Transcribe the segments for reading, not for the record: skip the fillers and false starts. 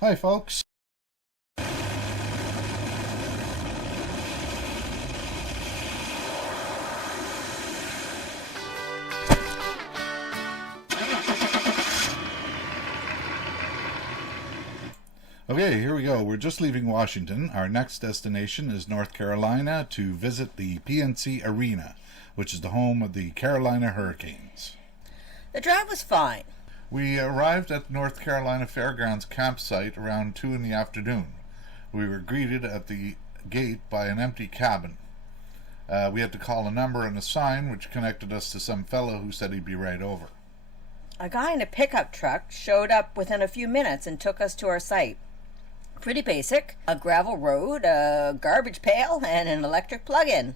Hi, folks. Okay, here we go. We're just leaving Washington. Our next destination is North Carolina to visit the PNC Arena, which is the home of the Carolina Hurricanes. The drive was fine. We arrived at North Carolina Fairgrounds campsite around 2 in the afternoon. We were greeted at the gate by an empty cabin. We had to call a number and a sign, which connected us to some fellow who said he'd be right over. A guy in a pickup truck showed up within a few minutes and took us to our site. Pretty basic. A gravel road, a garbage pail, and an electric plug-in.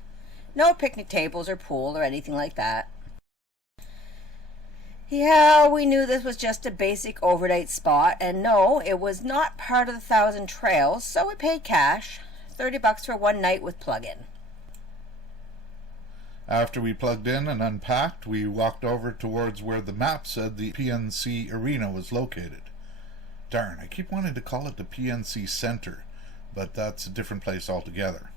No picnic tables or pool or anything like that. Yeah, we knew this was just a basic overnight spot, and no, it was not part of the 1,000 trails, so we paid cash, $30 for one night with plug-in. After we plugged in and unpacked, we walked over towards where the map said the PNC Arena was located. Darn, I keep wanting to call it the PNC Center, but that's a different place altogether.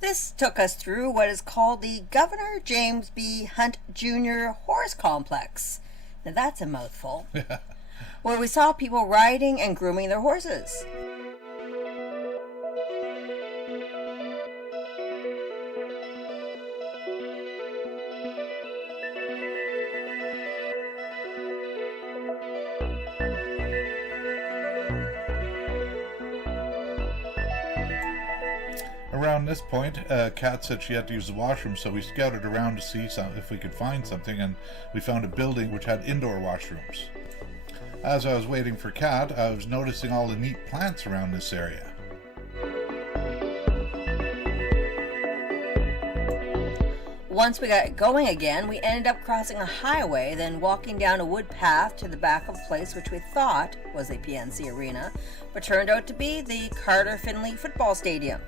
This took us through what is called the Governor James B. Hunt Jr. Horse Complex. Now that's a mouthful. Where we saw people riding and grooming their horses. Around this point, Kat said she had to use the washroom, so we scouted around to see if we could find something, and we found a building which had indoor washrooms. As I was waiting for Kat, I was noticing all the neat plants around this area. Once we got going again, we ended up crossing a highway, then walking down a wood path to the back of a place which we thought was the PNC Arena, but turned out to be the Carter Finley Football Stadium.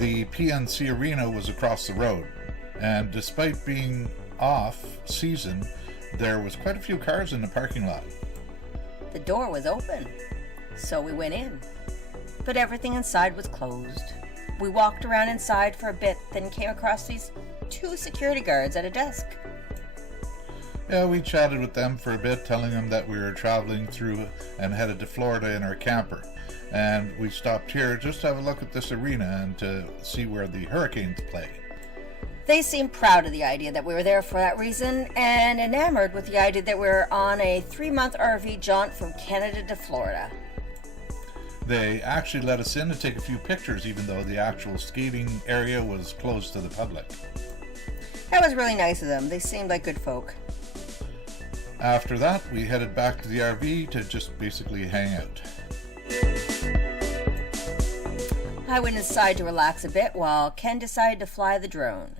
The PNC Arena was across the road, and despite being off-season, there was quite a few cars in the parking lot. The door was open, so we went in, but everything inside was closed. We walked around inside for a bit, then came across these two security guards at a desk. Yeah, we chatted with them for a bit, telling them that we were traveling through and headed to Florida in our camper. And we stopped here just to have a look at this arena and to see where the Hurricanes play. They seemed proud of the idea that we were there for that reason, and enamored with the idea that we were on a 3-month RV jaunt from Canada to Florida. They actually let us in to take a few pictures, even though the actual skating area was closed to the public. That was really nice of them. They seemed like good folk. After that, we headed back to the RV to just basically hang out. I went inside to relax a bit while Ken decided to fly the drone.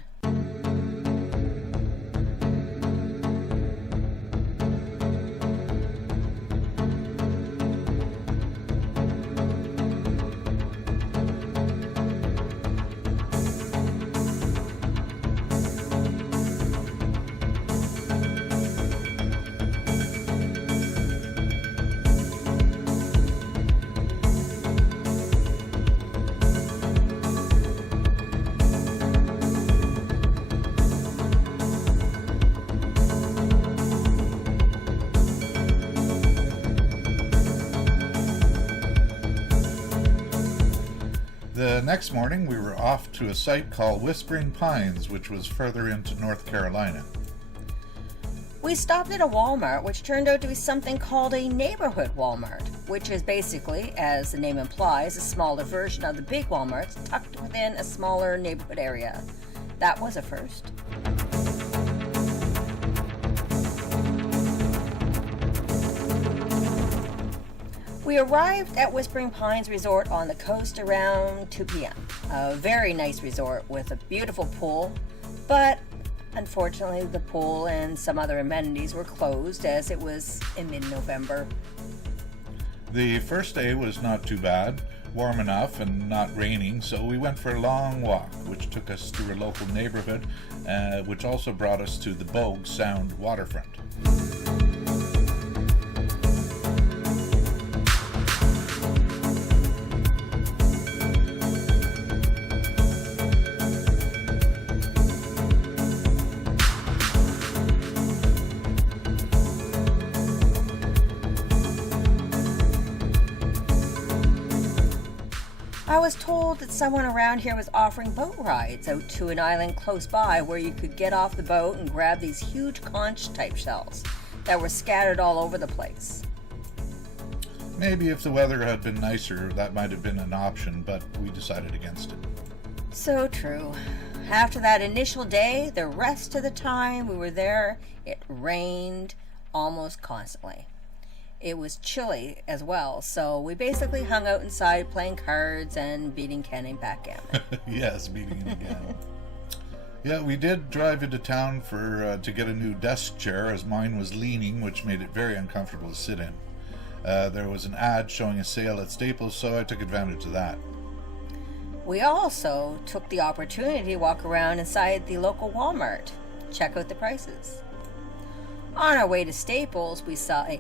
The next morning, we were off to a site called Whispering Pines, which was further into North Carolina. We stopped at a Walmart, which turned out to be something called a neighborhood Walmart, which is basically, as the name implies, a smaller version of the big Walmarts tucked within a smaller neighborhood area. That was a first. We arrived at Whispering Pines Resort on the coast around 2 p.m. A very nice resort with a beautiful pool, but unfortunately the pool and some other amenities were closed as it was in mid-November. The first day was not too bad. warm enough and not raining, so we went for a long walk, which took us through a local neighborhood, which also brought us to the Bogue Sound waterfront. I was told that someone around here was offering boat rides out to an island close by where you could get off the boat and grab these huge conch-type shells that were scattered all over the place. Maybe if the weather had been nicer, that might have been an option, but we decided against it. So true. After that initial day, the rest of the time we were there, it rained almost constantly. It was chilly as well, so we basically hung out inside playing cards and beating Ken in backgammon. Yes, beating it again. Yeah, we did drive into town to get a new desk chair, as mine was leaning, which made it very uncomfortable to sit in. There was an ad showing a sale at Staples, so I took advantage of that. We also took the opportunity to walk around inside the local Walmart, check out the prices. On our way to Staples, we saw a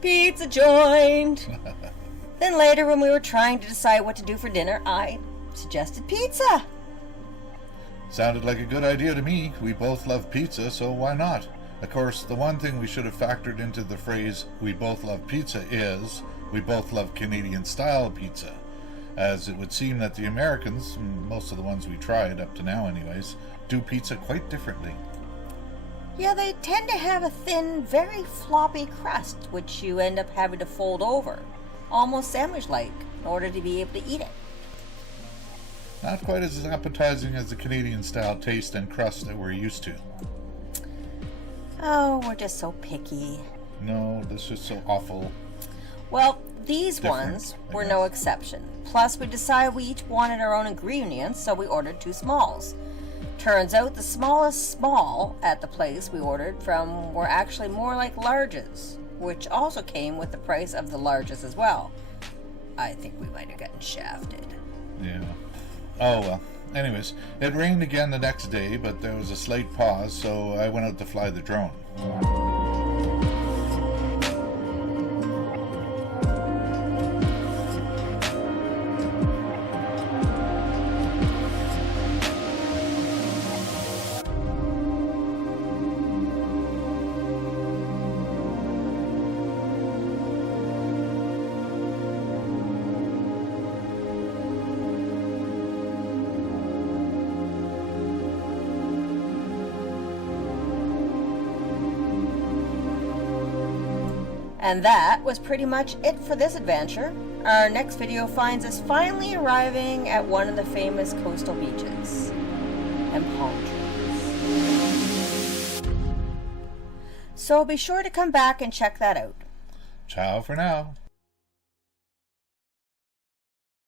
pizza joint. Then later, when we were trying to decide what to do for dinner, I suggested pizza. Sounded like a good idea to me. We both love pizza, so why not? Of course, the one thing we should have factored into the phrase "we both love pizza" is we both love Canadian-style pizza, as it would seem that the Americans, most of the ones we tried up to now anyways, do pizza quite differently. Yeah, they tend to have a thin, very floppy crust, which you end up having to fold over, almost sandwich-like, in order to be able to eat it. Not quite as appetizing as the Canadian-style taste and crust that we're used to. Oh, we're just so picky. No, this is so awful. Well, these Different, ones I were guess. no exception. Plus, we decided we each wanted our own ingredients, so we ordered 2 smalls. Turns out the smallest small at the place we ordered from were actually more like larges, which also came with the price of the larges as well. I think we might have gotten shafted. Yeah. Oh well. Anyways, it rained again the next day, but there was a slight pause, so I went out to fly the drone. And that was pretty much it for this adventure. Our next video finds us finally arriving at one of the famous coastal beaches and palm trees. So be sure to come back and check that out. Ciao for now.